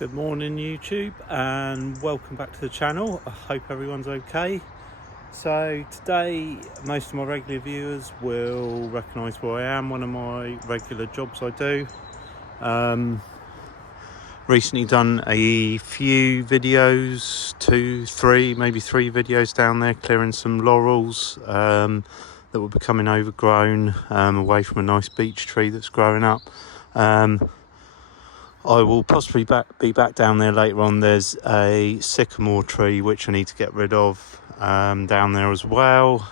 Good morning YouTube, and welcome back to the channel. I hope everyone's okay. So today most of my regular viewers will recognise where I am. One of my regular jobs I do. Recently done a few videos, maybe three videos down there clearing some laurels that were becoming overgrown away from a nice beech tree that's growing up. I will possibly be back down there later on. There's a sycamore tree which I need to get rid of down there as well.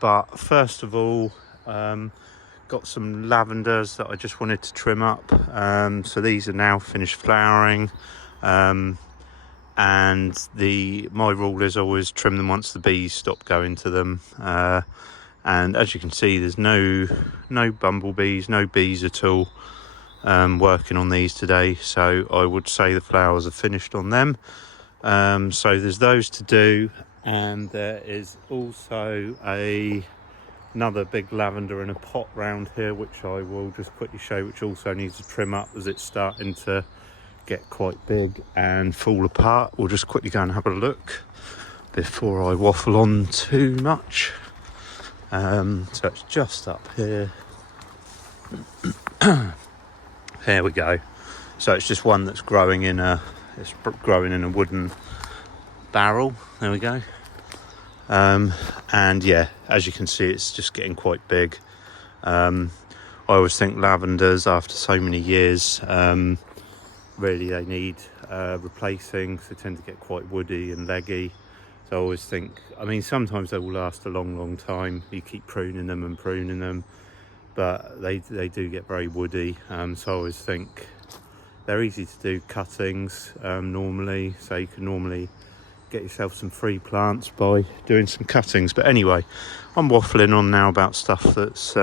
But first of all, got some lavenders that I just wanted to trim up. So these are now finished flowering. And my rule is always trim them once the bees stop going to them. And as you can see, there's no bumblebees, no bees at all. Working on these today, so I would say the flowers are finished on them. So there's those to do, and there is also another big lavender in a pot round here which I will just quickly show, which also needs to trim up as it's starting to get quite big and fall apart. We'll just quickly go and have a look before I waffle on too much. So it's just up here. Here we go. So it's just one that's growing in a wooden barrel. There we go. And yeah, as you can see, it's just getting quite big. I always think lavenders, after so many years, really they need replacing. So they tend to get quite woody and leggy. So I always think, I mean, sometimes they will last a long time. You keep pruning them, but they do get very woody. So I always think they're easy to do cuttings normally, so you can normally get yourself some free plants by doing some cuttings. But anyway, I'm waffling on now about stuff that's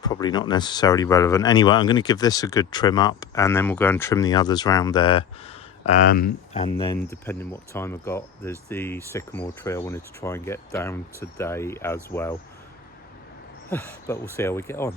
probably not necessarily relevant. Anyway, I'm going to give this a good trim up, and then we'll go and trim the others round there. And then depending what time I've got, there's the sycamore tree I wanted to try and get down today as well. But we'll see how we get on.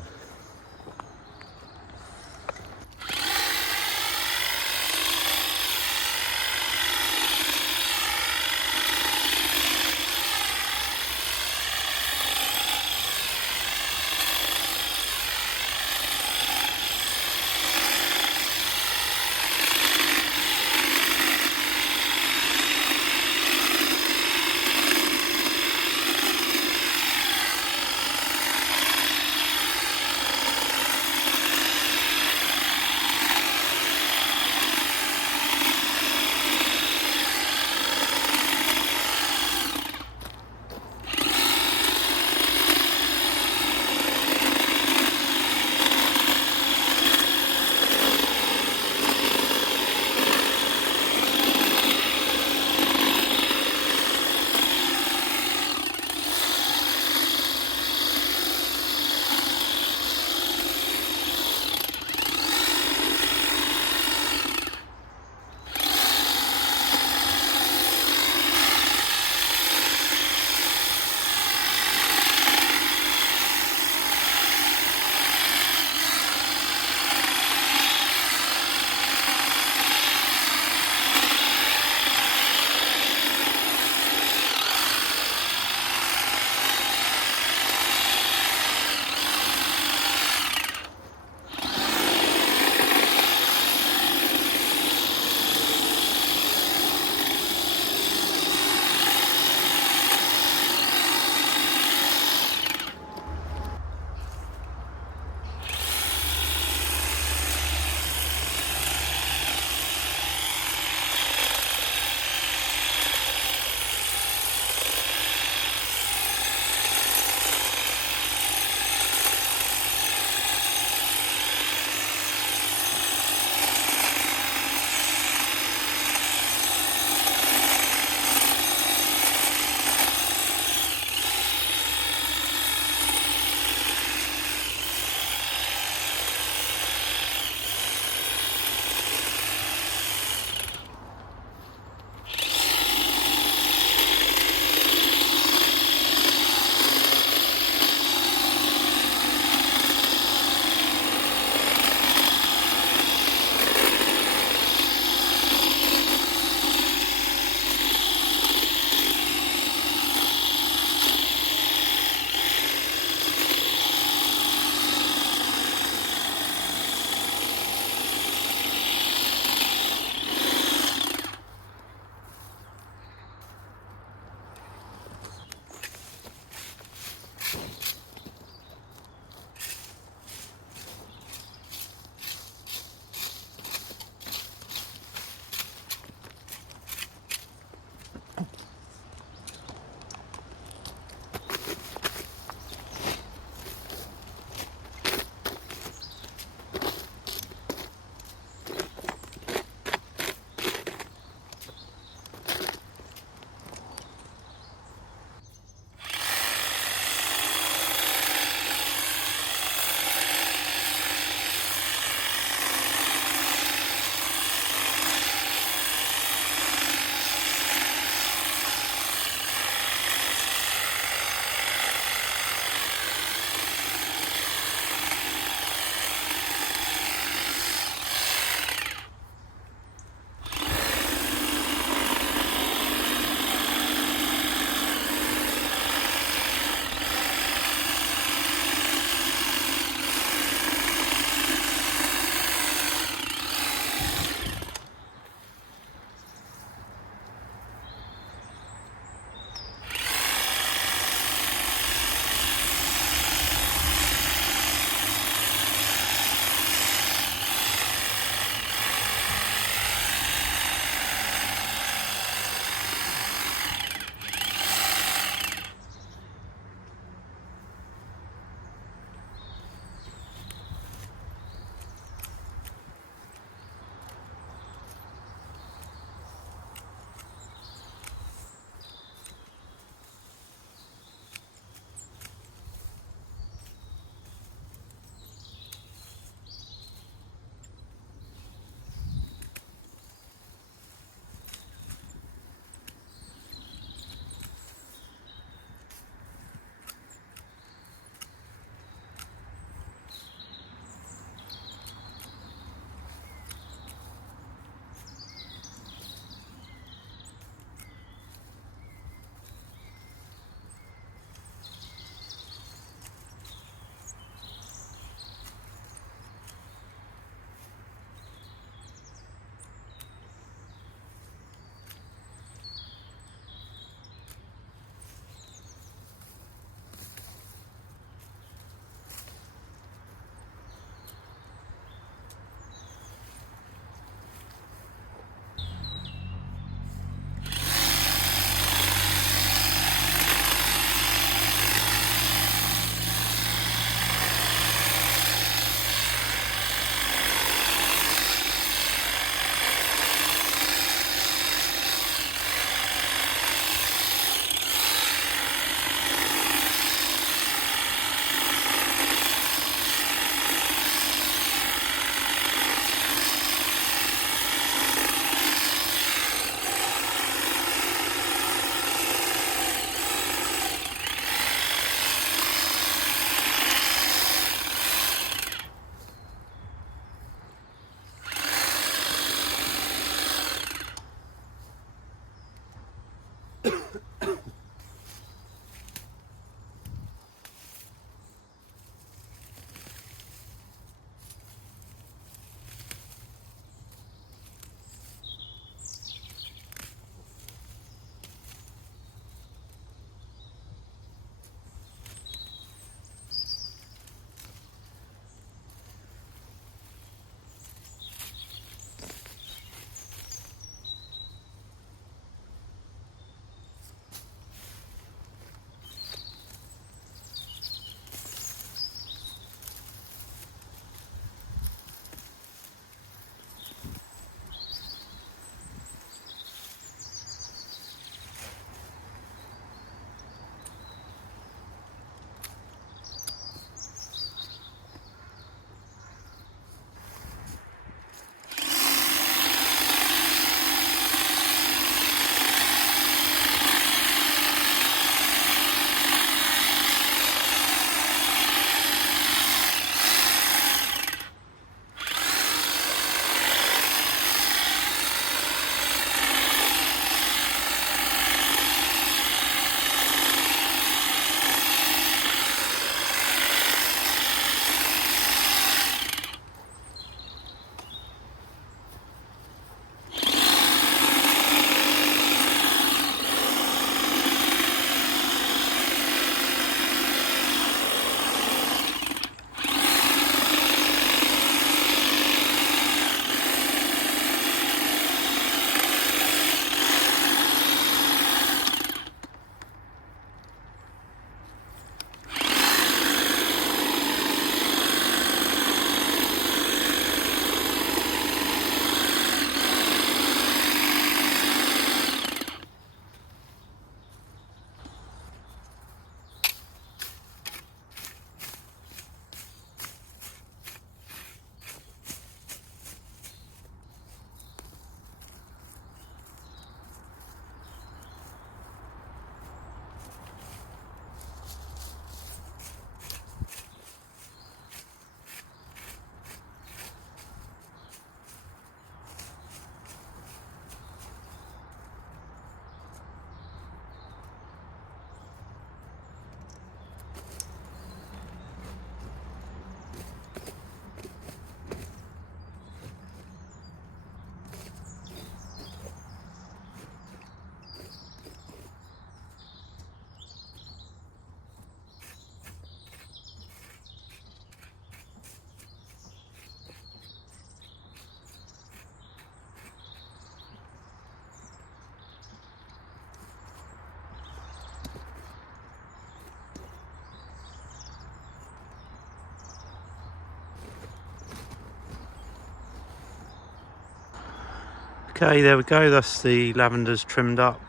Okay, there we go, that's the lavenders trimmed up.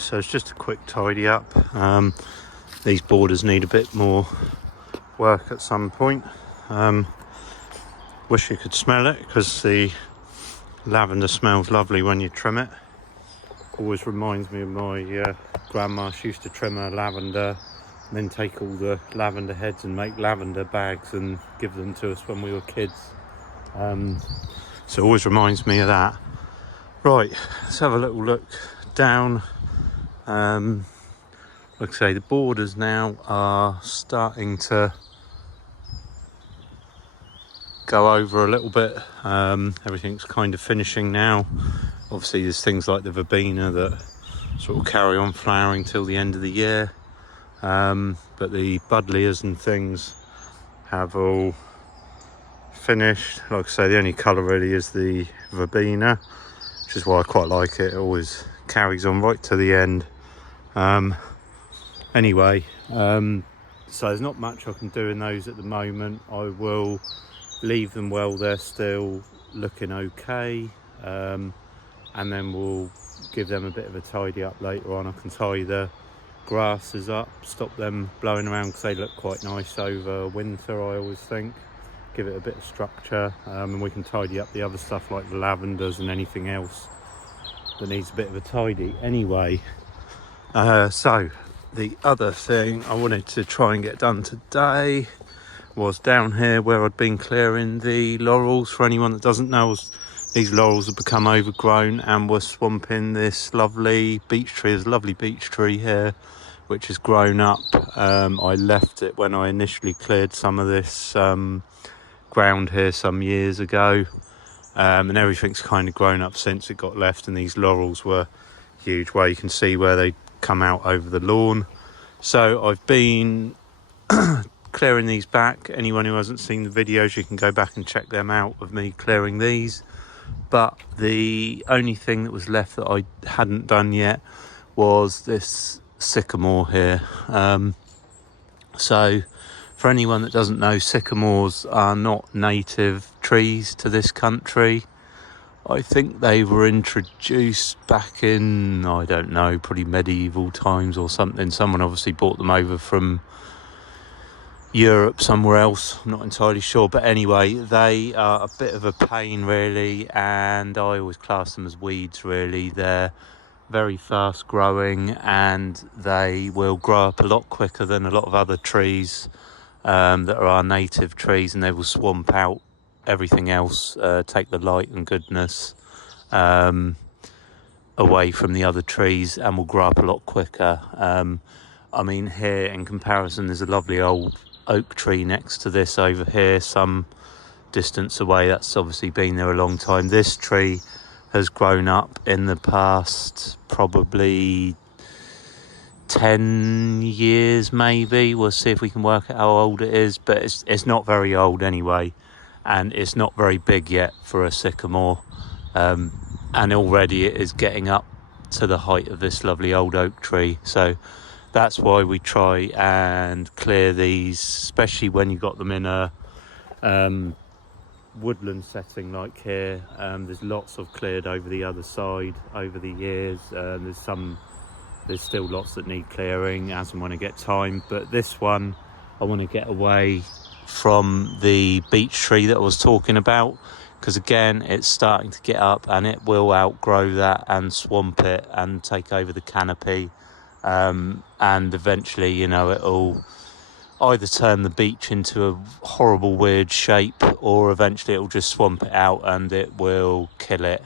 So it's just a quick tidy up. These borders need a bit more work at some point. Wish you could smell it, because the lavender smells lovely when you trim it. Always reminds me of my grandma. She used to trim her lavender and then take all the lavender heads and make lavender bags and give them to us when we were kids. So it always reminds me of that. Right, let's have a little look down. Like I say, the borders now are starting to go over a little bit. Everything's kind of finishing now. Obviously there's things like the verbena that sort of carry on flowering till the end of the year, but the buddleias and things have all finished. Like I say, the only colour really is the verbena, which is why I quite like it. It always carries on right to the end. Anyway, so there's not much I can do in those at the moment. I will leave them while they're still looking okay, and then we'll give them a bit of a tidy up later on. I can tie the grasses up, stop them blowing around, because they look quite nice over winter, I always think. Give it a bit of structure, and we can tidy up the other stuff like the lavenders and anything else that needs a bit of a tidy. Anyway, so the other thing I wanted to try and get done today was down here where I'd been clearing the laurels. For anyone that doesn't know, I was these laurels have become overgrown and were swamping this lovely beech tree. There's a lovely beech tree here which has grown up. I left it when I initially cleared some of this ground here some years ago, and everything's kind of grown up since it got left, and these laurels were huge, where you can see where they come out over the lawn. So I've been clearing these back. Anyone who hasn't seen the videos, you can go back and check them out of me clearing these. But the only thing that was left that I hadn't done yet was this sycamore here. So for anyone that doesn't know, sycamores are not native trees to this country. I think they were introduced back in, I don't know, probably medieval times or something. Someone obviously brought them over from Europe somewhere else, I'm not entirely sure, but anyway, they are a bit of a pain really, and I always class them as weeds really. They're very fast growing and they will grow up a lot quicker than a lot of other trees that are our native trees, and they will swamp out everything else, take the light and goodness away from the other trees, and will grow up a lot quicker. I mean, here in comparison, there's a lovely old oak tree next to this over here, some distance away. That's obviously been there a long time. This tree has grown up in the past probably 10 years maybe. We'll see if we can work out how old it is, but it's not very old anyway, and it's not very big yet for a sycamore, and already it is getting up to the height of this lovely old oak tree. So that's why we try and clear these, especially when you got them in a woodland setting like here. There's lots of cleared over the other side over the years. There's still lots that need clearing as and when I get time, but this one I want to get away from the beech tree that I was talking about, because again it's starting to get up and it will outgrow that and swamp it and take over the canopy, and eventually, you know, it'll either turn the beech into a horrible weird shape, or eventually it'll just swamp it out and it will kill it.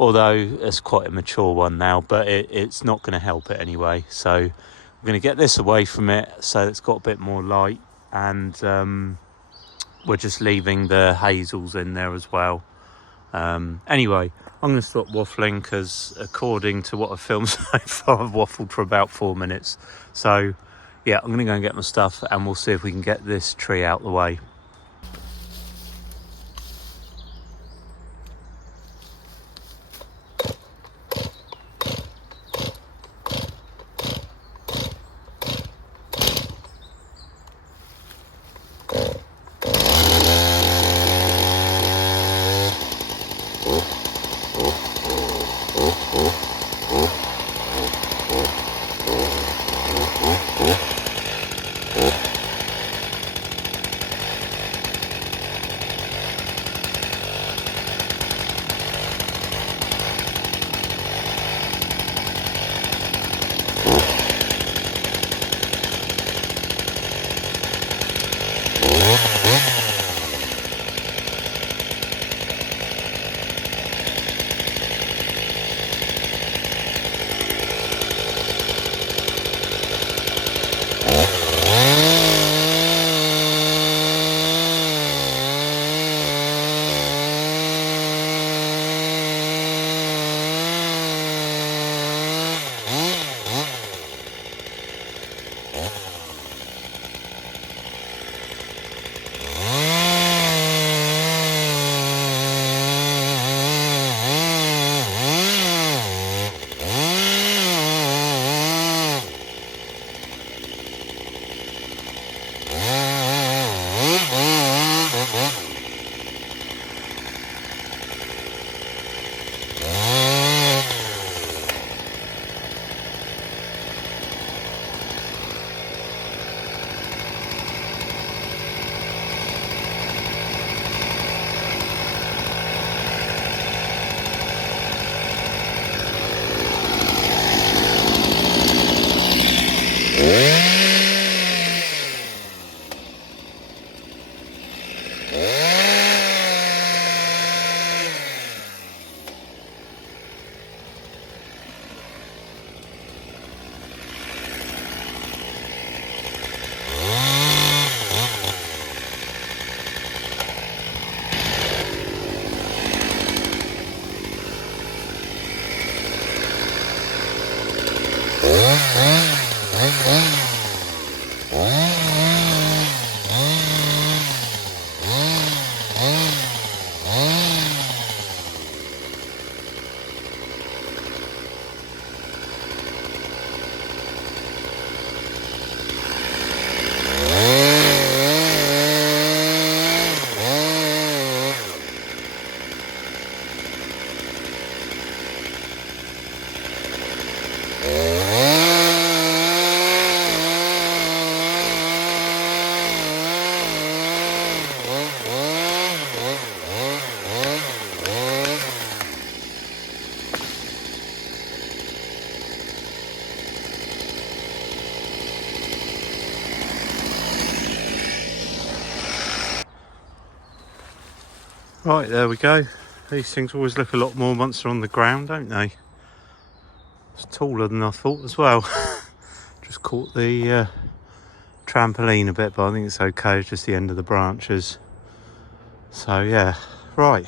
Although it's quite a mature one now, but it's not going to help it anyway. So we're going to get this away from it so it's got a bit more light, and we're just leaving the hazels in there as well. Anyway, I'm going to stop waffling, because according to what I've filmed so far, I've waffled for about 4 minutes. So yeah, I'm going to go and get my stuff, and we'll see if we can get this tree out the way. Right, there we go. These things always look a lot more once they're on the ground, don't they? It's taller than I thought as well. Just caught the trampoline a bit, but I think it's okay. It's just the end of the branches. So yeah, right.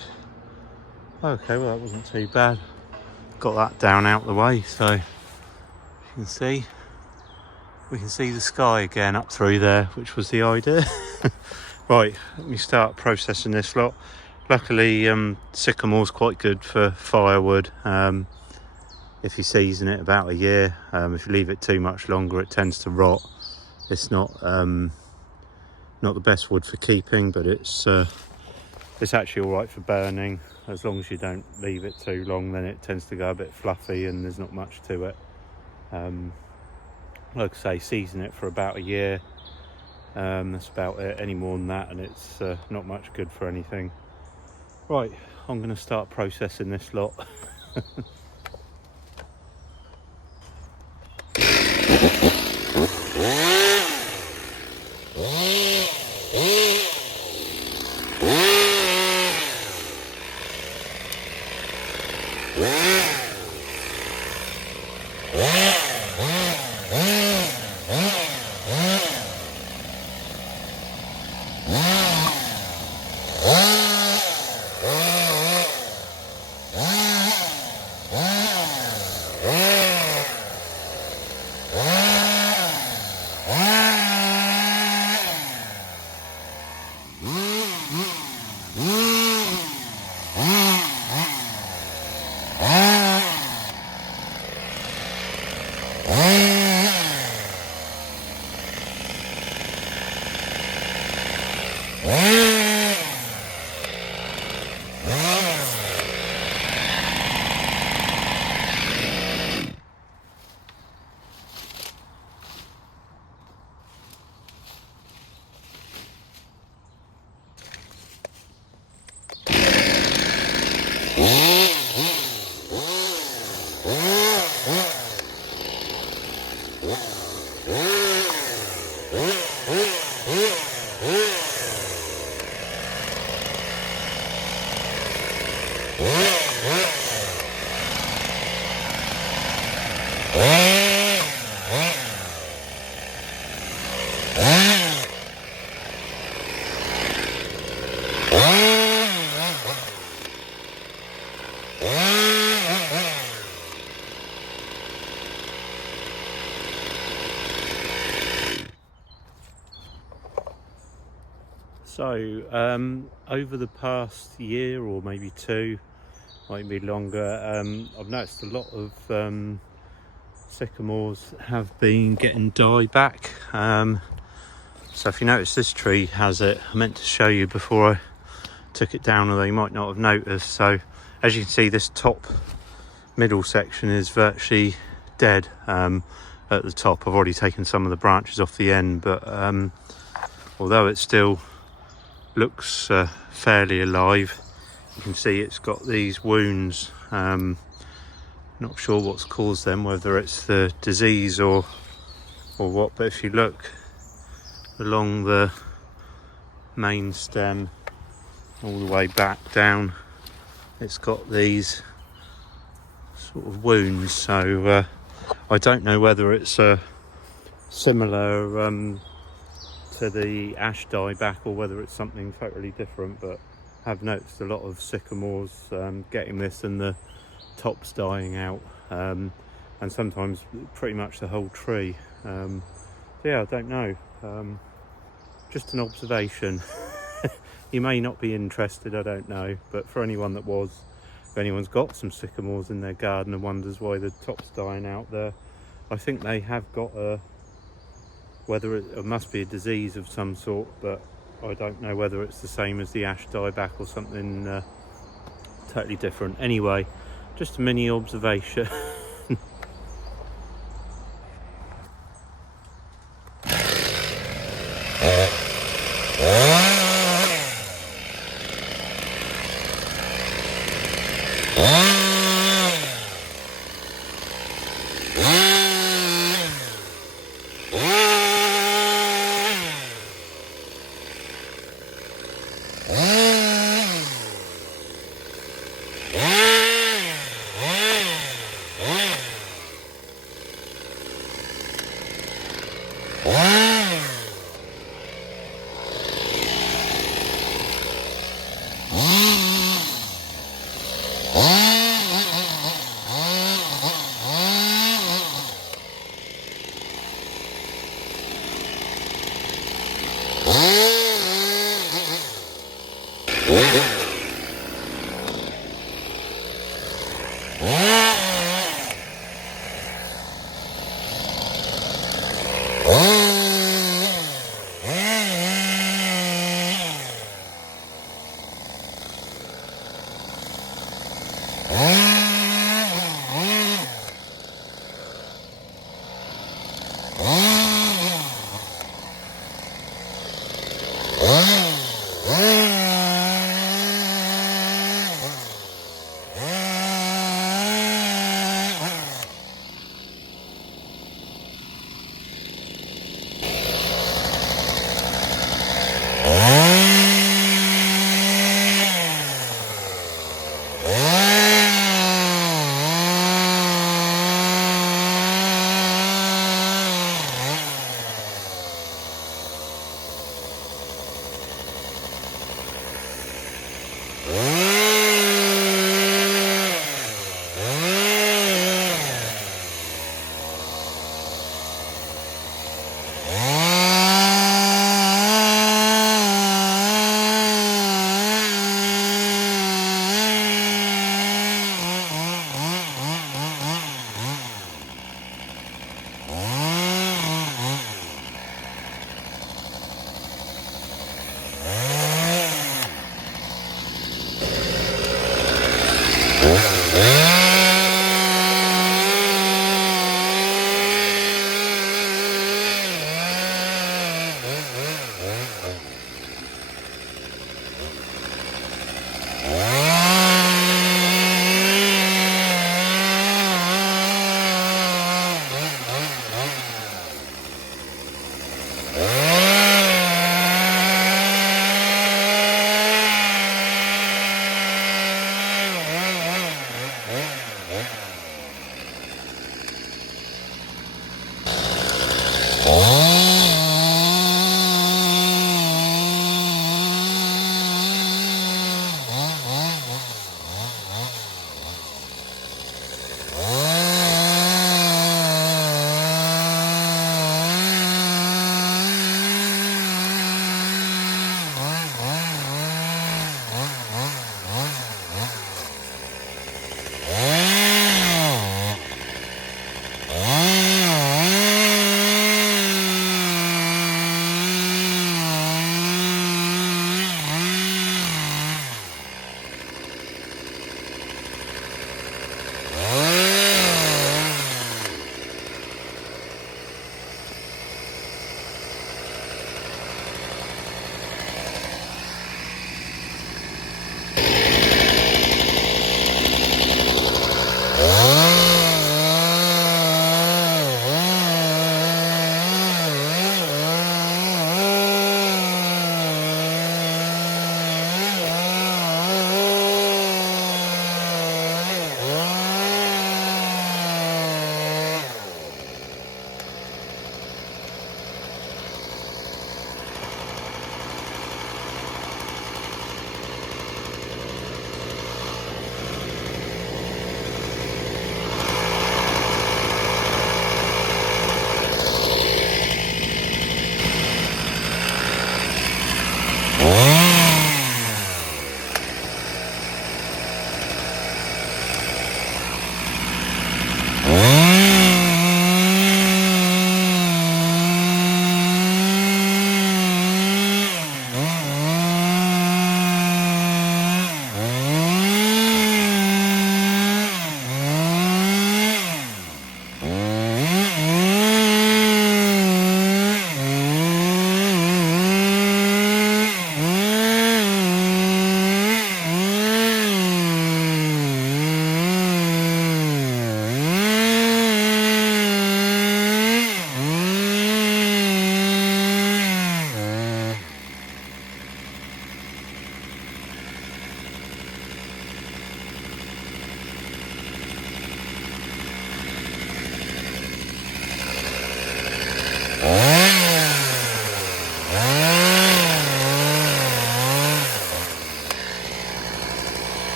Okay, well that wasn't too bad. Got that down out the way, so you can see. We can see the sky again up through there, which was the idea. Right, let me start processing this lot. Luckily, Sycamore's quite good for firewood. If you season it about a year, if you leave it too much longer, it tends to rot. It's not the best wood for keeping, but it's actually all right for burning. As long as you don't leave it too long, then it tends to go a bit fluffy and there's not much to it. Like I say, season it for about a year. That's about it. Any more than that and it's not much good for anything. Right, I'm going to start processing this lot. So over the past year or maybe two, might be longer, I've noticed a lot of sycamores have been getting dieback. So if you notice, this tree has it. I meant to show you before I took it down, although you might not have noticed. So as you can see, this top middle section is virtually dead at the top. I've already taken some of the branches off the end, but although it still looks fairly alive, you can see it's got these wounds. Not sure what's caused them, whether it's the disease or what, but if you look along the main stem all the way back down, it's got these sort of wounds. So I don't know whether it's similar to the ash dieback or whether it's something totally different, but I've noticed a lot of sycamores getting this and the tops dying out, and sometimes pretty much the whole tree. So yeah, I don't know, just an observation. You may not be interested, I don't know, but for anyone that was, if anyone's got some sycamores in their garden and wonders why the top's dying out there, I think they have got whether it must be a disease of some sort, but I don't know whether it's the same as the ash dieback or something totally different. Anyway, just a mini observation.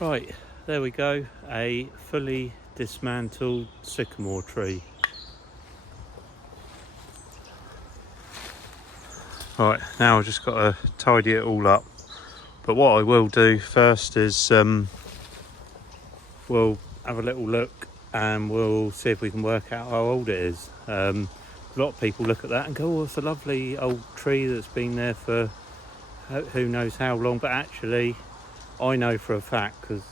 Right, there we go, a fully dismantled sycamore tree. Right, now I've just got to tidy it all up. But what I will do first is we'll have a little look and we'll see if we can work out how old it is. A lot of people look at that and go, oh, it's a lovely old tree that's been there for who knows how long. But actually, I know for a fact, because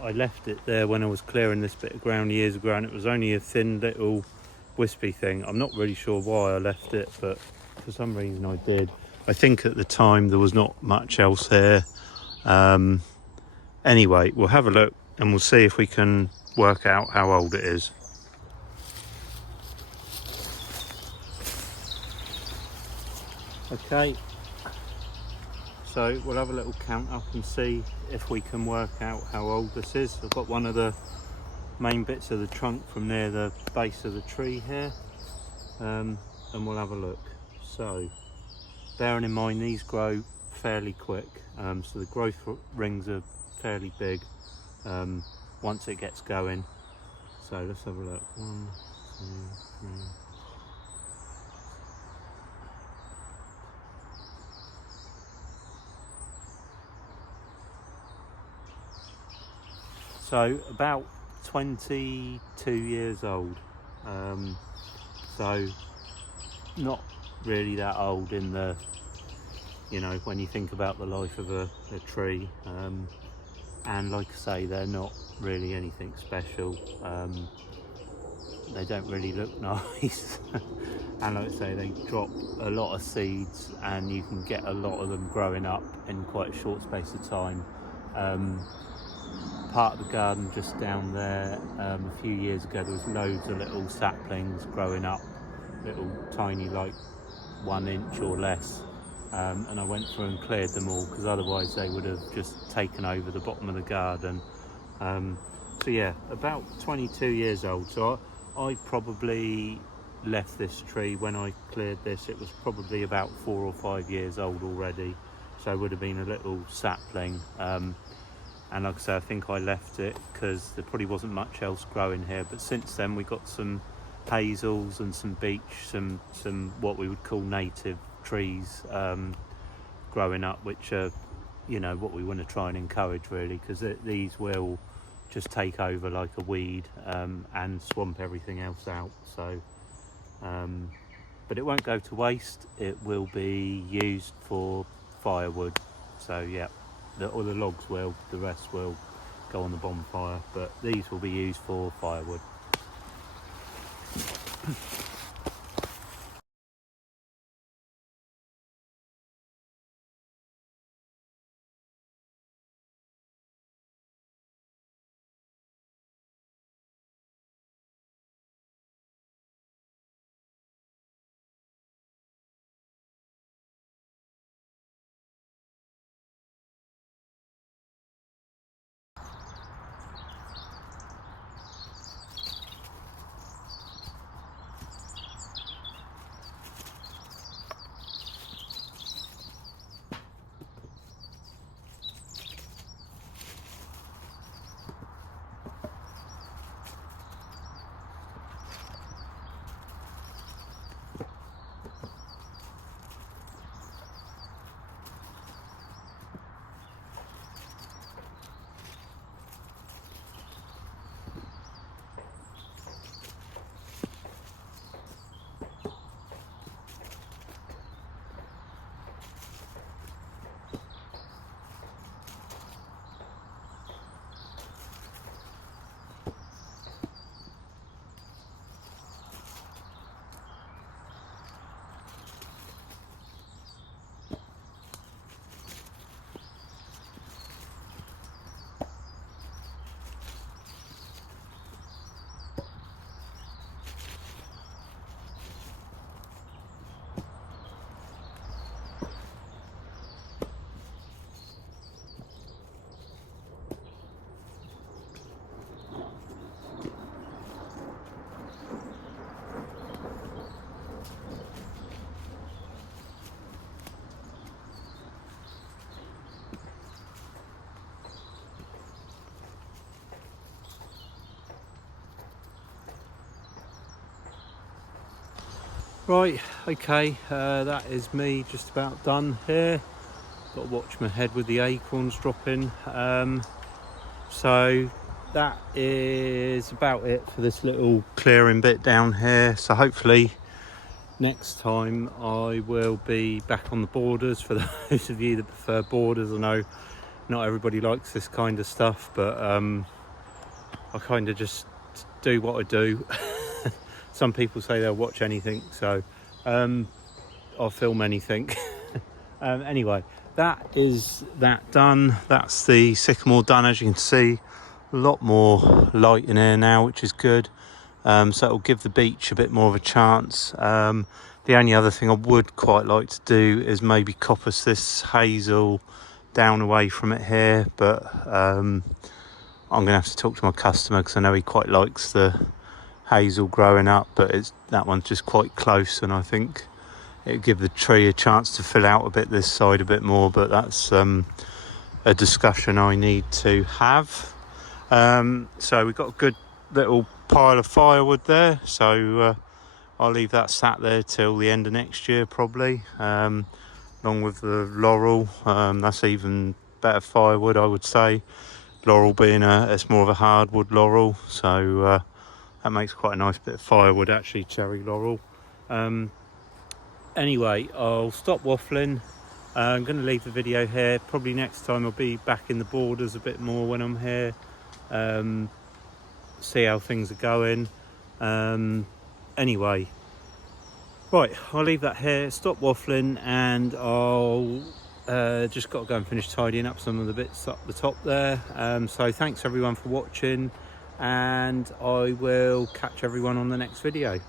I left it there when I was clearing this bit of ground years ago, and it was only a thin little wispy thing. I'm not really sure why I left it, but for some reason I did. I think at the time there was not much else here. Anyway, we'll have a look and we'll see if we can work out how old it is. Okay, so we'll have a little count up and see if we can work out how old this is. I've got one of the main bits of the trunk from near the base of the tree here, and we'll have a look. So, bearing in mind these grow fairly quick, so the growth rings are fairly big once it gets going. So let's have a look. 1, 2, 3. So about 22 years old. So not really that old in the, you know, when you think about the life of a tree. And like I say, they're not really anything special. They don't really look nice. And like I say, they drop a lot of seeds and you can get a lot of them growing up in quite a short space of time. Part of the garden just down there, a few years ago, there was loads of little saplings growing up, little tiny, like 1 inch or less. And I went through and cleared them all because otherwise they would have just taken over the bottom of the garden. So yeah, about 22 years old. So I probably left this tree when I cleared this. It was probably about 4 or 5 years old already. So it would have been a little sapling. And like I say, I think I left it because there probably wasn't much else growing here. But since then we got some hazels and some beech, some what we would call native trees growing up, which are, you know, what we want to try and encourage really, because these will just take over like a weed and swamp everything else out. So but it won't go to waste, it will be used for firewood. So yeah, all the logs will, the rest will go on the bonfire, but these will be used for firewood. Right, okay, that is me just about done here. Got to watch my head with the acorns dropping. So that is about it for this little clearing bit down here. So hopefully next time I will be back on the borders. For those of you that prefer borders, I know not everybody likes this kind of stuff, but I kind of just do what I do. Some people say they'll watch anything, so I'll film anything. Anyway, that is that done. That's the sycamore done. As you can see, a lot more light in here now, which is good. So it'll give the beech a bit more of a chance. The only other thing I would quite like to do is maybe coppice this hazel down away from it here, but I'm gonna have to talk to my customer because I know he quite likes the hazel growing up, but that one's just quite close, and I think it'd give the tree a chance to fill out a bit this side a bit more, but that's a discussion I need to have. So we've got a good little pile of firewood there, so I'll leave that sat there till the end of next year probably, along with the laurel. That's even better firewood, I would say. laurel being it's more of a hardwood laurel, so that makes quite a nice bit of firewood actually, cherry laurel. Anyway, I'll stop waffling. I'm going to leave the video here. Probably next time I'll be back in the borders a bit more when I'm here, see how things are going. Anyway, right, I'll leave that here, stop waffling, and I'll just got to go and finish tidying up some of the bits up the top there. So thanks everyone for watching, and I will catch everyone on the next video.